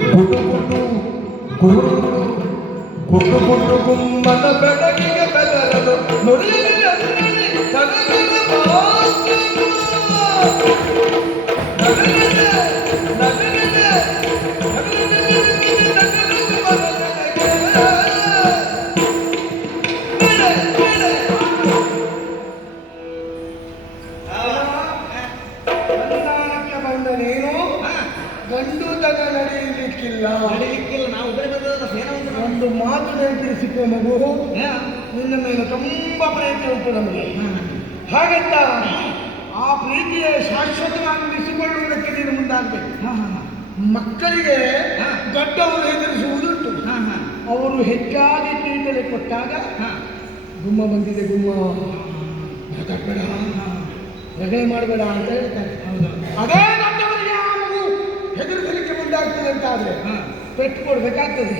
ಗುಡು ಗುಡು ಗುಡು ಗುಮ್ಮನ ಬೆಳಗಿಗೆ ಬೆದರದು ನುಡಿಯಲಿ ಸಡಗರ ಗಂಡುತನ ನಡೆಯಲಿಕ್ಕಿಲ್ಲ ನಾವು ಒಂದು ಮಾತು ನೆನಪಿಸಿಕೋ ಮಗು, ನಿನ್ನ ಮೇಲೆ ತುಂಬಾ ಪ್ರೀತಿ ಉಂಟು ನಮಗೆ. ಹಾಗಂತ ಆ ಪ್ರೀತಿಯ ಶಾಶ್ವತವಾಗಿ ಉಳಿಸಿಕೊಳ್ಳುವುದಕ್ಕೆ ನೀನು ಮುಂದಾಗಬೇಕು. ಮಕ್ಕಳಿಗೆ ದೊಡ್ಡವರು ಹೆದರಿಸುವುದುಂಟು. ಅವರು ಹೆಚ್ಚಾಗಿ ಕೀಟಲೆ ಕೊಟ್ಟಾಗ ಗುಮ್ಮ ಬಂದಿದೆ, ಗುಮ್ಮ ಮಾತಾಡ್ಬೇಡ, ರಗಳೆ ಮಾಡಬೇಡ ಅಂತ ಹೇಳ್ತಾರೆ. ಅದೇ ದೊಡ್ಡವರಿಗೆ ಆ ಮಗು ಹೆದರಿಸಲಿಕ್ಕೆ ಮುಂದಾಗ್ತದೆ ಅಂತ ಆದ್ರೆ ಪೆಟ್ಟು ಕೊಡ್ಬೇಕಾಗ್ತದೆ.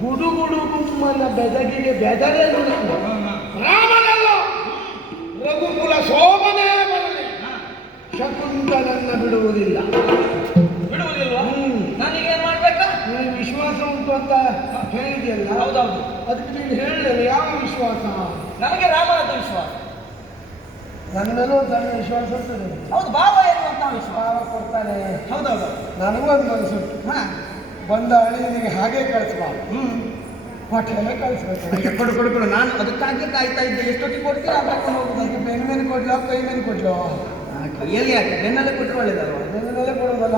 ಗುಡು ಗುಡು ಗುಮ್ಮನ ಬೆದಗಿಗೆ ಬೆದರೇನು ರಾಮನಲ್ಲ, ರಘುಕುಲ ಶೋಭನೆ ಬರಲಿ, ಶಕುಂತಲನ್ನ ಬಿಡುವುದಿಲ್ಲ. ನಾನೀಗೇನ್ ಮಾಡ್ಬೇಕಾ? ನಿನಗೆ ವಿಶ್ವಾಸ ಉಂಟು ಅಂತ ಹೇಳಿದೆಯಲ್ಲ, ಹೌದೌದು. ಅದಕ್ಕೆ ನೀನು ಹೇಳಲಿಲ್ಲ ಯಾವ ವಿಶ್ವಾಸ? ನನಗೆ ರಾಮನದ ವಿಶ್ವಾಸ. ನನ್ನ ಮೇಲೂ ಒಂದು ಸಣ್ಣ ವಿಶ್ವಾಸ ಇರ್ತದೆ. ಹೌದು, ಭಾವ ಎನ್ನುವಂತ ವಿಶ್ವಾಸ. ಭಾವ ಕೊಡ್ತಾನೆ. ಹೌದೌದು. ನನಗೂ ಒಂದು ಮನಸ್ಸುಂಟು. ಬಂದ ಅಳಿಯನಿಗೆ ಹಾಗೆ ಕಳಿಸ್ಬಾರ್ದು, ಹೊಟ್ಟೆಲ್ಲ ಕಳಿಸ್ಬೇಕು. ಕೊಡು ಕೊಡು ಕೊಡು. ನಾನು ಅದಕ್ಕಾಗಿ ಕಾಯ್ತಾ ಇದ್ದೆ, ಎಷ್ಟೊತ್ತಿಗೆ ಕೊಡ್ತೀರಾ ಅಂತ ಕರ್ಕೊಂಡು ಹೋಗುದು. ಈಗ ಬೆನ್ನ ಮೇಲೆ ಕೊಡ್ಲೋ ಕೈ ಮೇಲೆ ಕೊಡ್ಲೋ? ಕೈಯಲ್ಲಿ ಯಾಕೆ, ಬೆನ್ನಲ್ಲೇ ಕೊಟ್ಟರು ಒಳ್ಳೇದಲ್ವ? ಬೆನ್ನ ಮೇಲೆ ಕೊಡೋದಲ್ಲ.